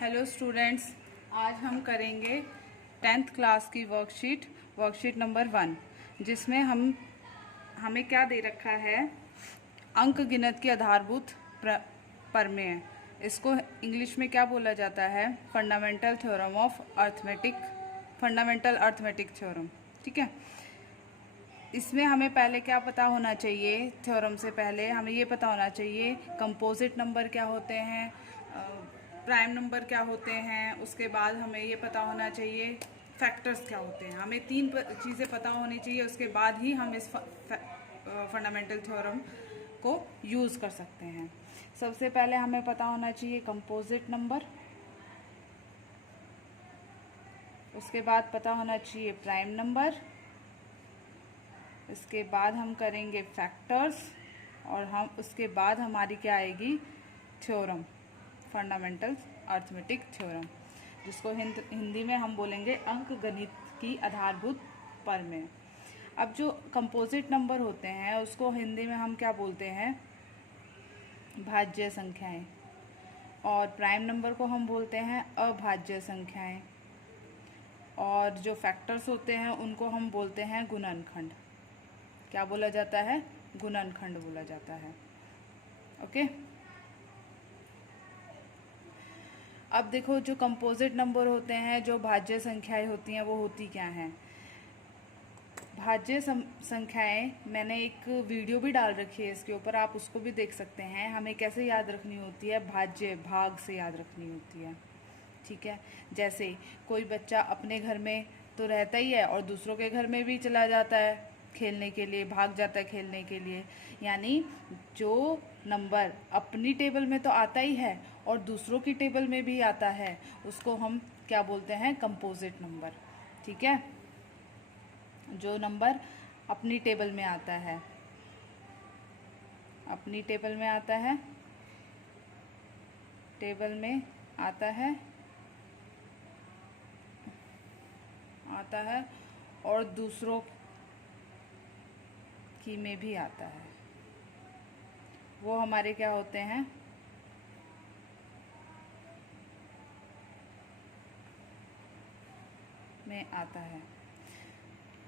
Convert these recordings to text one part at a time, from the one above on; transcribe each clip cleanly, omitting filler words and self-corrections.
Hello students, आज हम करेंगे 10th क्लास की वर्कशीट नंबर 1, जिसमें हमें क्या दे रखा है, अंक गिनत की आधारभूत प्रमेय। इसको इंग्लिश में क्या बोला जाता है? Fundamental arithmetic theorem. ठीक है, इसमें हमें पहले क्या पता होना चाहिए? थ्योरम से पहले हमें ये पता होना चाहिए कंपोजिट नंबर क्या होते हैं, प्राइम नंबर क्या होते हैं। उसके बाद हमें ये पता होना चाहिए फैक्टर्स क्या होते हैं। हमें 3 चीज़ें पता होनी चाहिए, उसके बाद ही हम इस फंडामेंटल थ्योरम को यूज़ कर सकते हैं। सबसे पहले हमें पता होना चाहिए कंपोजिट नंबर, उसके बाद पता होना चाहिए प्राइम नंबर, इसके बाद हम करेंगे फैक्टर्स, और हम उसके बाद हमारी क्या आएगी? थ्योरम, फंडामेंटल अर्थमेटिक थ्योरम, जिसको हिंदी में हम बोलेंगे अंक गणित की आधारभूत प्रमेय। अब जो कंपोजिट नंबर होते हैं उसको हिंदी में हम क्या बोलते हैं? भाज्य संख्याएं। और प्राइम नंबर को हम बोलते हैं अभाज्य संख्याएं। और जो फैक्टर्स होते हैं उनको हम बोलते हैं गुणनखंड। क्या बोला जाता है? गुणनखंड बोला जाता है। ओके, अब देखो, जो कंपोजिट नंबर होते हैं, जो भाज्य संख्याएं होती हैं, वो होती क्या हैं? भाज्य संख्याएं, मैंने एक वीडियो भी डाल रखी है इसके ऊपर, आप उसको भी देख सकते हैं। हमें कैसे याद रखनी होती है? भाज्य भाग से याद रखनी होती है। ठीक है, जैसे कोई बच्चा अपने घर में तो रहता ही है और दूसरों के घर में भी चला जाता है खेलने के लिए, भाग जाता है खेलने के लिए। यानी जो नंबर अपनी टेबल में तो आता ही है और दूसरों की टेबल में भी आता है, उसको हम क्या बोलते हैं? Composite number. ठीक है, जो नंबर अपनी टेबल में आता है, अपनी टेबल में आता है, टेबल में आता है और दूसरों की में भी आता है, वो हमारे क्या होते हैं? में आता है,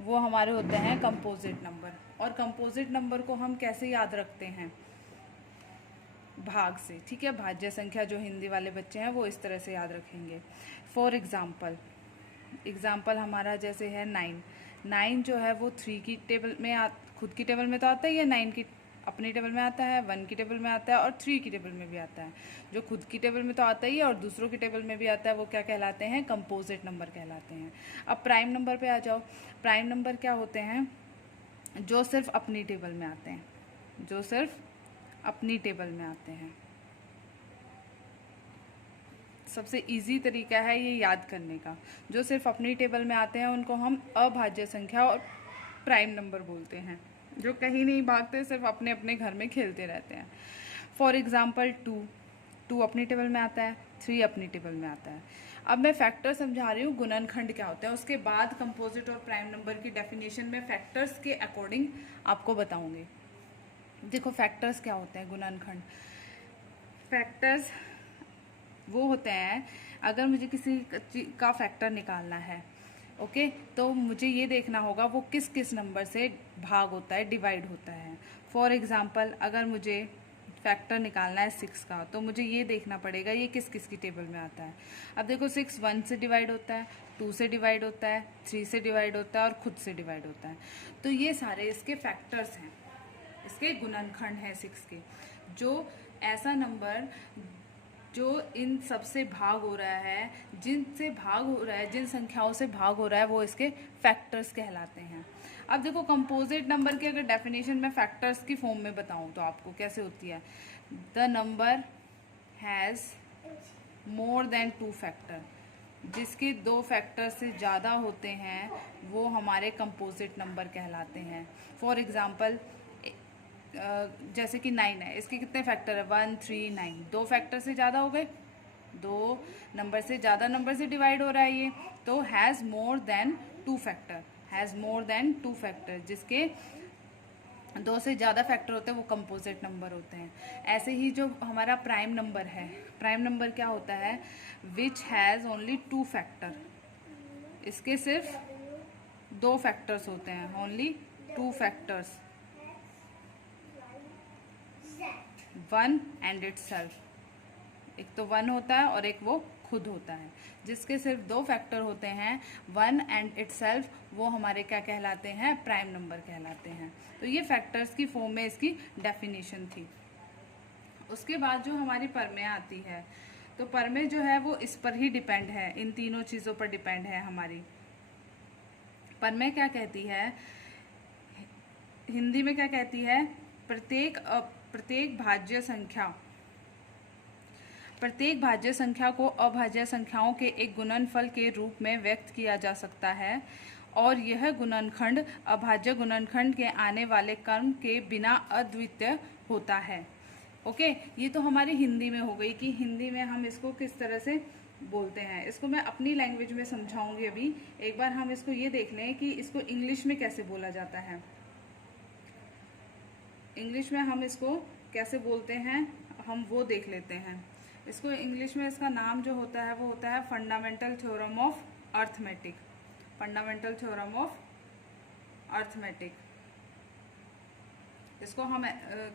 वो हमारे होते हैं कंपोजिट नंबर। और कंपोजिट नंबर को हम कैसे याद रखते हैं? भाग से। ठीक है, भाज्य संख्या जो हिंदी वाले बच्चे हैं वो इस तरह से याद रखेंगे। फॉर एग्जाम्पल हमारा जैसे है 9 जो है वो 3 की टेबल में खुद की टेबल में तो आता ही है, 9 की अपनी टेबल में आता है, 1 की टेबल में आता है और 3 की टेबल में भी आता है। जो खुद की टेबल में तो आता ही है और दूसरों की टेबल में भी आता है, वो क्या कहलाते हैं? कंपोजिट नंबर कहलाते हैं। अब प्राइम नंबर पे आ जाओ। प्राइम नंबर क्या होते हैं? जो सिर्फ अपनी टेबल में आते हैं, जो सिर्फ अपनी टेबल में आते हैं। सबसे इजी तरीका है ये याद करने का। जो सिर्फ अपनी टेबल में आते हैं उनको हम अभाज्य संख्या और प्राइम नंबर बोलते हैं। जो कहीं नहीं भागते, सिर्फ अपने अपने घर में खेलते रहते हैं। फॉर एग्जाम्पल 2 अपनी टेबल में आता है, 3 अपनी टेबल में आता है। अब मैं फैक्टर समझा रही हूँ, गुणनखंड क्या होता है। उसके बाद कंपोजिट और प्राइम नंबर की डेफिनेशन में फैक्टर्स के अकॉर्डिंग आपको बताऊंगी। देखो, फैक्टर्स क्या होते हैं? गुणनखंड फैक्टर्स वो होते हैं, अगर मुझे किसी का फैक्टर निकालना है, ओके, तो मुझे ये देखना होगा वो किस किस नंबर से भाग होता है, डिवाइड होता है। फॉर एग्जांपल, अगर मुझे फैक्टर निकालना है 6 का, तो मुझे ये देखना पड़ेगा ये किस किस की टेबल में आता है। अब देखो, 6 1 से डिवाइड होता है, 2 से डिवाइड होता है, 3 से डिवाइड होता है और खुद से डिवाइड होता है। तो ये सारे इसके फैक्टर्स हैं, इसके गुणनखंड हैं 6 के। जो ऐसा नंबर जो इन सब से भाग हो रहा है, जिनसे भाग हो रहा है, जिन संख्याओं से भाग हो रहा है, वो इसके फैक्टर्स कहलाते हैं। अब देखो, कंपोजिट नंबर की अगर डेफिनेशन में फैक्टर्स की फॉर्म में बताऊं तो आपको कैसे होती है? The number has more than 2 factor, जिसके 2 फैक्टर से ज़्यादा होते हैं वो हमारे कंपोजिट नंबर कहलाते हैं। फॉर एग्जाम्पल, जैसे कि 9 है, इसके कितने फैक्टर है? 1 3 9। 2 फैक्टर से ज़्यादा हो गए, 2 नंबर से ज़्यादा नंबर से डिवाइड हो रहा है ये, तो has more than 2 factor, has more than 2 factor, जिसके दो से ज़्यादा फैक्टर होते हैं वो कंपोजिट नंबर होते हैं। ऐसे ही जो हमारा प्राइम नंबर है, प्राइम नंबर क्या होता है, विच हैज़ ओनली 2 फैक्टर, इसके सिर्फ 2 फैक्टर्स होते हैं, ओनली 2 फैक्टर्स, 1 एंड इटसेल्फ। एक तो 1 होता है और एक वो खुद होता है। जिसके सिर्फ 2 फैक्टर होते हैं, 1 एंड इटसेल्फ, वो हमारे क्या कहलाते हैं, प्राइम नंबर कहलाते हैं। तो ये फैक्टर्स की फॉर्म में इसकी डेफिनेशन थी। उसके बाद जो हमारी परमेय आती है, तो परमेय जो है वो इस पर ही डिपेंड है, इन तीनों चीज़ों पर डिपेंड है हमारी। परमेय क्या कहती है, हिंदी में क्या कहती है, प्रत्येक भाज्य संख्या को अभाज्य संख्याओं के एक गुणनफल के रूप में व्यक्त किया जा सकता है, और यह गुणनखंड अभाज्य गुणनखंड के आने वाले क्रम के बिना अद्वितीय होता है। ओके, ये तो हमारी हिंदी में हो गई कि हिंदी में हम इसको किस तरह से बोलते हैं। इसको मैं अपनी लैंग्वेज में समझाऊंगी अभी। एक बार हम इसको ये देख लें कि इसको इंग्लिश में कैसे बोला जाता है। इंग्लिश में हम इसको कैसे बोलते हैं, हम वो देख लेते हैं। इसको इंग्लिश में इसका नाम जो होता है वो होता है fundamental theorem of arithmetic. Fundamental theorem of arithmetic. इसको हम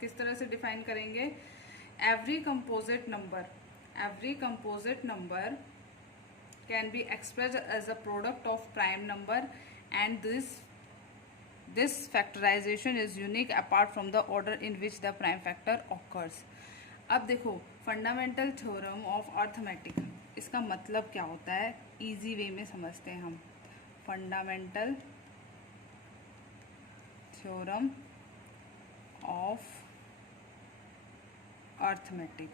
किस तरह से डिफाइन करेंगे, every composite number can be expressed as a product of prime number and this factorization is unique apart from the order in which the prime factor occurs. अब देखो, fundamental theorem of arithmetic, इसका मतलब क्या होता है, easy way में समझते हैं हम। फंडामेंटल थ्योरम ऑफ अर्थमेटिक,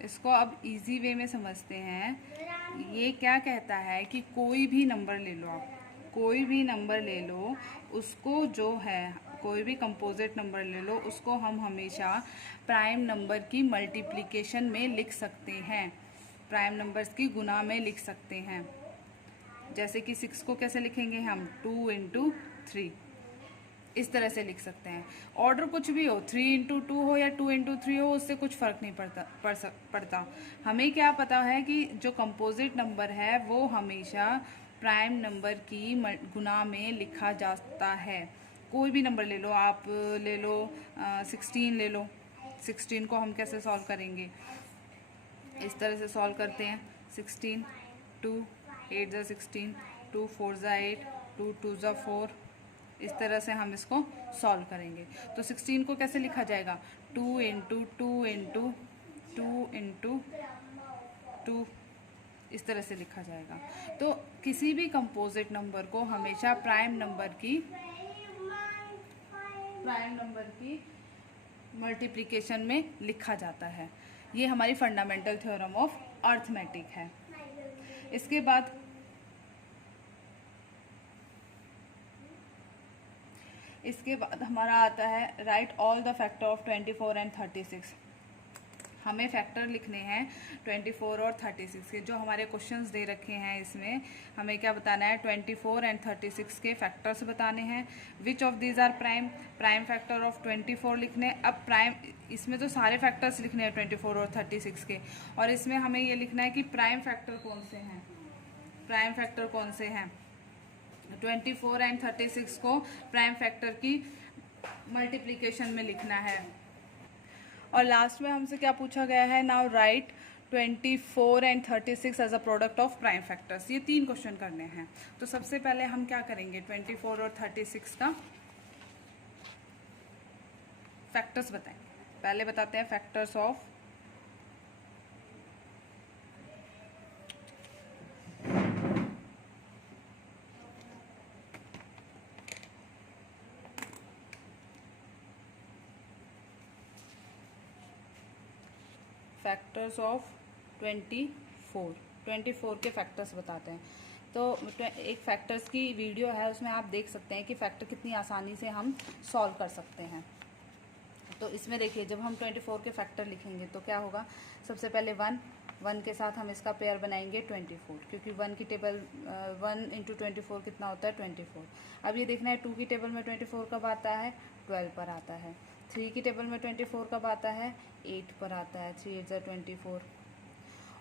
इसको अब इजी वे में समझते हैं। ये क्या कहता है कि कोई भी नंबर ले लो आप, कोई भी नंबर ले लो, उसको जो है, कोई भी कंपोजिट नंबर ले लो, उसको हम हमेशा प्राइम नंबर की मल्टीप्लिकेशन में लिख सकते हैं, प्राइम नंबर्स की गुना में लिख सकते हैं। जैसे कि 6 को कैसे लिखेंगे हम, 2 इंटू 3, इस तरह से लिख सकते हैं। ऑर्डर कुछ भी हो, 3 इंटू 2 हो या 2 इंटू 3 हो, उससे कुछ फ़र्क नहीं पड़ता। हमें क्या पता है कि जो कंपोजिट नंबर है वो हमेशा प्राइम नंबर की गुना में लिखा जाता है। कोई भी नंबर ले लो आप, ले लो 16 ले लो। 16 को हम कैसे सॉल्व करेंगे, इस तरह से सॉल्व करते हैं। 16, 2 8 ज़ा 16, 2 4 ज़ा 8, 2 2 ज़ा 4, इस तरह से हम इसको सॉल्व करेंगे। तो 16 को कैसे लिखा जाएगा, 2 इंटू 2 इंटू 2 इंटू 2, इस तरह से लिखा जाएगा। तो किसी भी कंपोजिट नंबर को हमेशा प्राइम नंबर की मल्टीप्लिकेशन में लिखा जाता है। ये हमारी फंडामेंटल थ्योरम ऑफ अर्थमेटिक है। इसके बाद हमारा आता है right all the factor of 24 and 36। हमें फैक्टर लिखने हैं 24 और 36 के, जो हमारे क्वेश्चंस दे रखे हैं। इसमें हमें क्या बताना है, 24 एंड 36 के फैक्टर्स बताने हैं। Which of these are prime factor of 24 लिखने। अब प्राइम, इसमें तो सारे फैक्टर्स लिखने हैं 24 और 36 के, और इसमें हमें ये लिखना है कि प्राइम फैक्टर कौन से हैं, प्राइम फैक्टर कौन से हैं। 24 एंड 36 को प्राइम फैक्टर की मल्टीप्लिकेशन में लिखना है। और लास्ट में हमसे क्या पूछा गया है, now write 24 and 36 as a product of prime factors. ये 3 क्वेश्चन करने हैं। तो सबसे पहले हम क्या करेंगे, 24 और 36 का फैक्टर्स बताएंगे। पहले बताते हैं फैक्टर्स ऑफ फैक्टर्स ऑफ 24 के फैक्टर्स बताते हैं। तो एक फैक्टर्स की वीडियो है, उसमें आप देख सकते हैं कि फैक्टर कितनी आसानी से हम सॉल्व कर सकते हैं। तो इसमें देखिए, जब हम 24 के फैक्टर लिखेंगे तो क्या होगा, सबसे पहले 1 1 के साथ हम इसका पेयर बनाएंगे 24, क्योंकि 1 की टेबल 1 इंटू 24 कितना होता है 24। अब ये देखना है 2 की टेबल में 24 कब आता है 12 पर आता है। 3 की टेबल में 24 कब आता है 8 पर आता है, 3 8 24।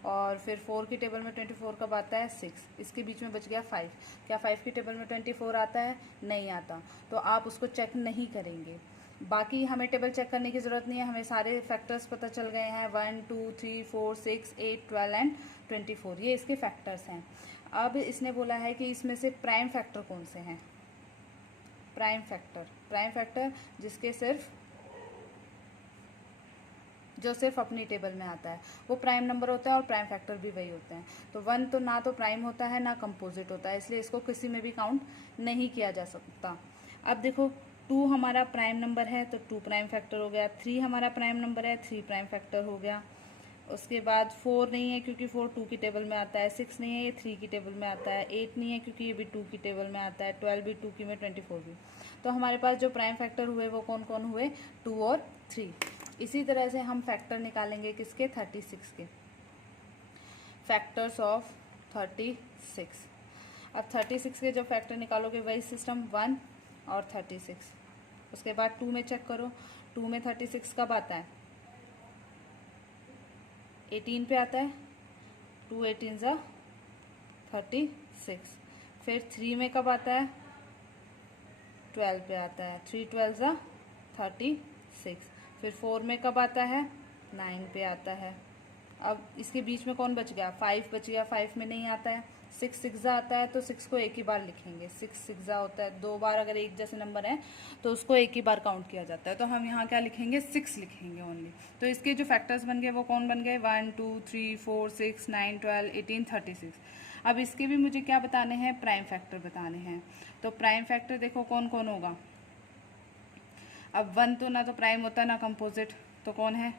और फिर 4 की टेबल में 24 कब आता है 6। इसके बीच में बच गया 5। क्या 5 की टेबल में 24 आता है? नहीं आता, तो आप उसको चेक नहीं करेंगे। बाकी हमें टेबल चेक करने की ज़रूरत नहीं है, हमें सारे फैक्टर्स पता चल गए हैं, 1 2 3 4 6 8 12 एंड 24, ये इसके फैक्टर्स हैं। अब इसने बोला है कि इसमें से प्राइम फैक्टर कौन से हैं। प्राइम फैक्टर जो सिर्फ अपनी टेबल में आता है वो प्राइम नंबर होता है, और प्राइम फैक्टर भी वही होते हैं। तो 1 तो ना तो प्राइम होता है ना कंपोजिट होता है, इसलिए इसको किसी में भी काउंट नहीं किया जा सकता। अब देखो 2 हमारा प्राइम नंबर है तो 2 प्राइम फैक्टर हो गया, 3 हमारा प्राइम नंबर है 3 प्राइम फैक्टर हो गया। उसके बाद 4 नहीं है क्योंकि 4 2 की टेबल में आता है, 6 नहीं है ये 3 की टेबल में आता है, 8 नहीं है क्योंकि ये भी 2 की टेबल में आता है, 12 भी 2 की में, 24 भी। तो हमारे पास जो प्राइम फैक्टर हुए वो कौन कौन हुए 2 और 3। इसी तरह से हम फैक्टर निकालेंगे किसके 36 के, फैक्टर्स ऑफ 36। अब 36 के जब फैक्टर निकालोगे वही सिस्टम 1 और 36। उसके बाद 2 में चेक करो, 2 में 36 कब आता है 18 पे आता है, 2 18 ज़ा 36। फिर 3 में कब आता है 12 पे आता है, 3 12 ज़ा 36। फिर 4 में कब आता है 9 पे आता है। अब इसके बीच में कौन बच गया 5 बच गया, 5 में नहीं आता है। 6 6 ज़ा आता है तो 6 को एक ही बार लिखेंगे, 6 6 ज़ा होता है 2 बार, अगर एक जैसे नंबर है तो उसको एक ही बार काउंट किया जाता है, तो हम यहाँ क्या लिखेंगे 6 लिखेंगे ओनली। तो इसके जो फैक्टर्स बन गए वो कौन बन गए 1 2 3 4 6 9 12 18 36। अब इसके भी मुझे क्या बताने हैं प्राइम फैक्टर बताने हैं। तो प्राइम फैक्टर देखो कौन कौन होगा। अब 1 तो ना तो प्राइम होता ना कंपोजिट, तो कौन है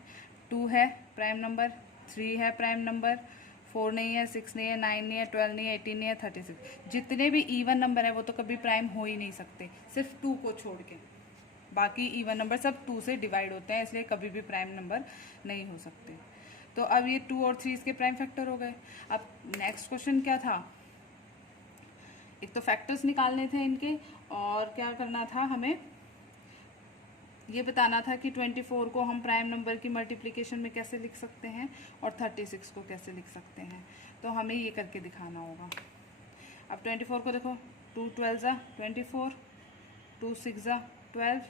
2 है प्राइम नंबर, 3 है प्राइम नंबर, 4 नहीं है, 6 नहीं है, 9 नहीं है, 12 नहीं है, 18 नहीं है, 36। जितने भी इवन नंबर है वो तो कभी प्राइम हो ही नहीं सकते, सिर्फ 2 को छोड़ के। बाकी इवन नंबर सब 2 से डिवाइड होते हैं, इसलिए कभी भी प्राइम नंबर नहीं हो सकते। तो अब ये 2 और 3 इसके प्राइम फैक्टर हो गए। अब नेक्स्ट क्वेश्चन क्या था, एक तो फैक्टर्स निकालने थे इनके, और क्या करना था हमें ये बताना था कि 24 को हम प्राइम नंबर की मल्टीप्लिकेशन में कैसे लिख सकते हैं और 36 को कैसे लिख सकते हैं, तो हमें ये करके दिखाना होगा। अब 24 को देखो 2 12 ज़ा 24, 2 6 ज़ा 12,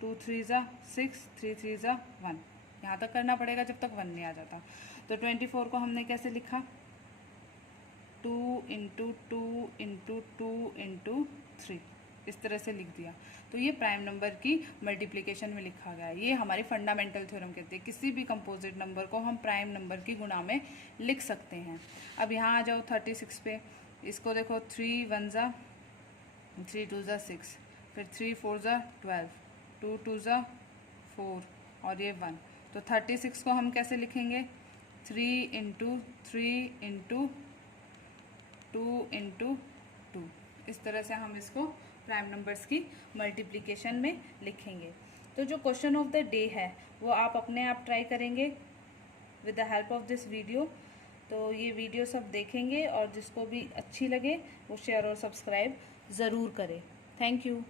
2 3 ज़ा 6, 3 3 ज़ा 1। यहाँ तक करना पड़ेगा जब तक 1 नहीं आ जाता। तो 24 को हमने कैसे लिखा 2 इंटू 2 इंटू 2 इंटू 3, इस तरह से लिख दिया। तो ये प्राइम नंबर की मल्टीप्लिकेशन में लिखा गया है। ये हमारी फंडामेंटल थ्योरम कहते हैं, किसी भी कंपोजिट नंबर को हम प्राइम नंबर की गुणा में लिख सकते हैं। अब यहाँ आ जाओ 36 पे, इसको देखो 3 1 ज़ा 3 2 ज़ा 6, फिर 3 4 ज़ा 12, 2 2 ज़ा 4 और ये 1। तो 36 को हम कैसे लिखेंगे 3 इंटू 3 इंटू 2 इंटू 2, इस तरह से हम इसको प्राइम नंबर्स की मल्टीप्लिकेशन में लिखेंगे। तो जो क्वेश्चन ऑफ द डे है वो आप अपने आप ट्राई करेंगे with the help of this video. तो ये वीडियो सब देखेंगे और जिसको भी अच्छी लगे वो शेयर और सब्सक्राइब ज़रूर करें। Thank you.